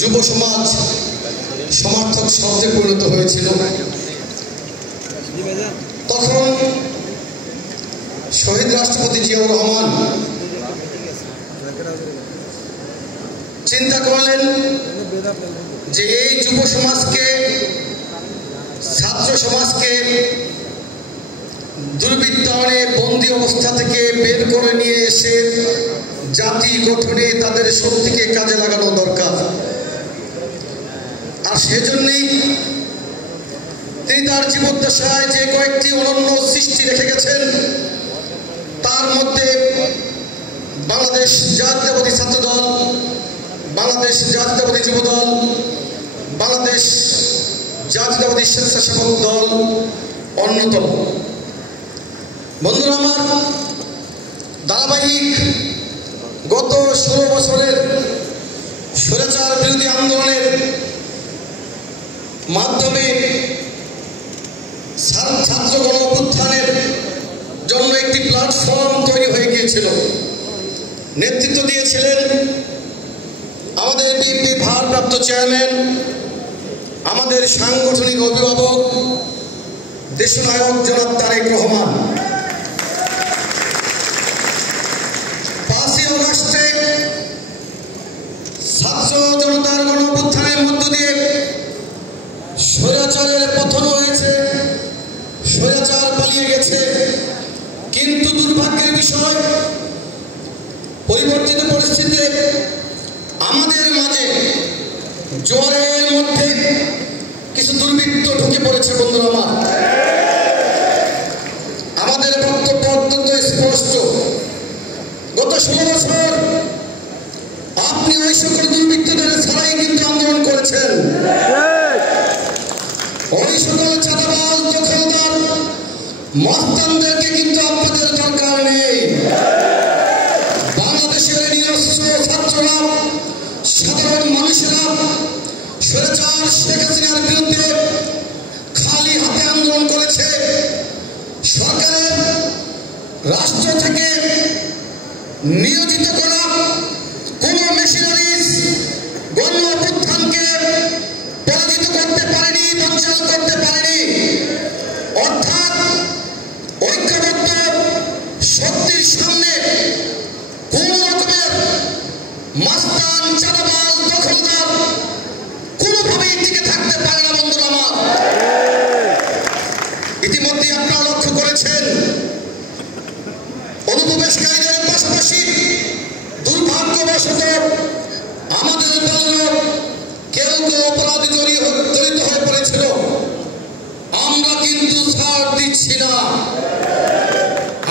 যুব সমাজ সমর্থক শব্দে পরিণত হয়েছিল। তখন শহীদ রাষ্ট্রপতি জিয়াউর রহমান চিন্তা করলেন যে এই যুব সমাজকে, ছাত্র সমাজকে দুর্বৃত্তায়নে বন্দী অবস্থা থেকে বের করে নিয়ে এসে জাতি গঠনে তাদের শক্তিকে কাজে লাগানো দরকার। আর সেজন্যই তিনি তার জীবদ্দশায় যে কয়েকটি অনন্য সৃষ্টি রেখে গেছেন, তার মধ্যে বাংলাদেশ জাতীয়তাবাদী ছাত্র দল, বাংলাদেশ জাতীয়তাবাদী যুব দল, বাংলাদেশ জাতীয়তাবাদী স্বেচ্ছাসেবক দল অন্যতম। বন্ধুরা আমার, ধারাবাহিক গত 16 বছরের স্বৈরাচার বিরোধী আন্দোলনের মাধ্যমে ছাত্র গণ অভ্যুত্থানের জন্য একটি প্ল্যাটফর্ম তৈরি হয়ে গিয়েছিল। নেতৃত্ব দিয়েছিলেন আমাদের বিএনপি ভারপ্রাপ্ত চেয়ারম্যান, আমাদের সাংগঠনিক অভিভাবক দেশনায়ক জনাব তারেক রহমান। 5ই আগস্টে ছাত্র জনতার গণ অভ্যুত্থানের মধ্য দিয়ে স্বৈরাচারের পতন হয়েছে, স্বৈরাচার পালিয়ে গেছে। কিন্তু দুর্ভাগ্যের বিষয়, পরিবর্তিত পরিস্থিতিতে আমাদের মাঝে জোয়ারের মধ্যে কিছু দুর্বৃত্ত ঢুকে পড়েছে। বন্ধুরা আমার, আমাদের বক্তব্য অত্যন্ত স্পষ্ট। গত 16 বছর আপনি ওই সকল দুর্বৃত্তদের ছাড়াই কিন্তু আন্দোলন করেছেন। ওই সকল চাঁদাবাজ, দখলদার, মস্তানদেরকে কিন্তু আপনাদের দরকার নেই। বাংলাদেশের নিরস্ত্র ছাত্ররা, সাধারণ মানুষেরা স্বৈরাচার শেখ হাসিনার বিরুদ্ধে খালি হাতে আন্দোলন করেছে। সরকারের রাষ্ট্র থেকে নিয়োজিত করা কোন মেশিনারিজ গণ অভ্যুত্থানকে পরাজিত করতে পারেনি, ধ্বংস করতে পারেনি। অর্থাৎ ঐক্যবদ্ধ শক্তির সামনে কোন রকমের মাস্তান, চাঁদাবাজ, দখলদার কোনোভাবেই টিকে থাকতে পারে না। বন্ধুরা আমার, ইতিমধ্যে আপনারা লক্ষ্য করেছেন অনুপ্রবেশকারীদের পাশাপাশি দুর্ভাগ্যবশত আমাদের দলের কেউ কেউ অপরাধী জড়িত হয়ে পড়েছিল। আমরা কিন্তু ছাড় দিচ্ছি না।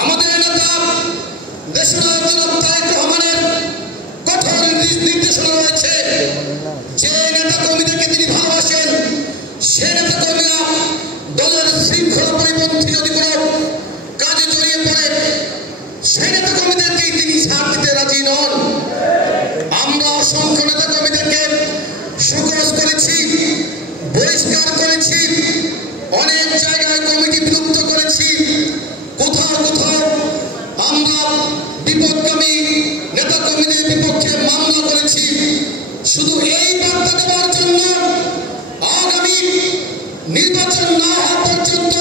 আমাদের নেতা দেশনায়ক জনাব তারেক রহমানের কঠোর নির্দেশনা রয়েছে, যে নেতা কর্মীদেরকে তিনি ভালোবাসেন, সে নেতা কর্মীরা দলের শৃঙ্খলা পরিপন্থী যদি কোনো কাজে জড়িয়ে পড়ে, সেই নেতা কর্মীদেরকেই তিনি ছাড় দিতে রাজি নন। আমরা অসংখ্য নেতা কর্মীদেরকে সুকোজ করেছি, বহিষ্কার করেছি, অনেক জায়গায় কমিটি বিলুপ্ত করেছি। কোথাও কোথাও আমরা বিপদগামী নেতা কর্মীদের বিপক্ষে মামলা করেছি। শুধু এই বার্তা দেওয়ার জন্য আগামী নির্বাচন না হওয়া পর্যন্ত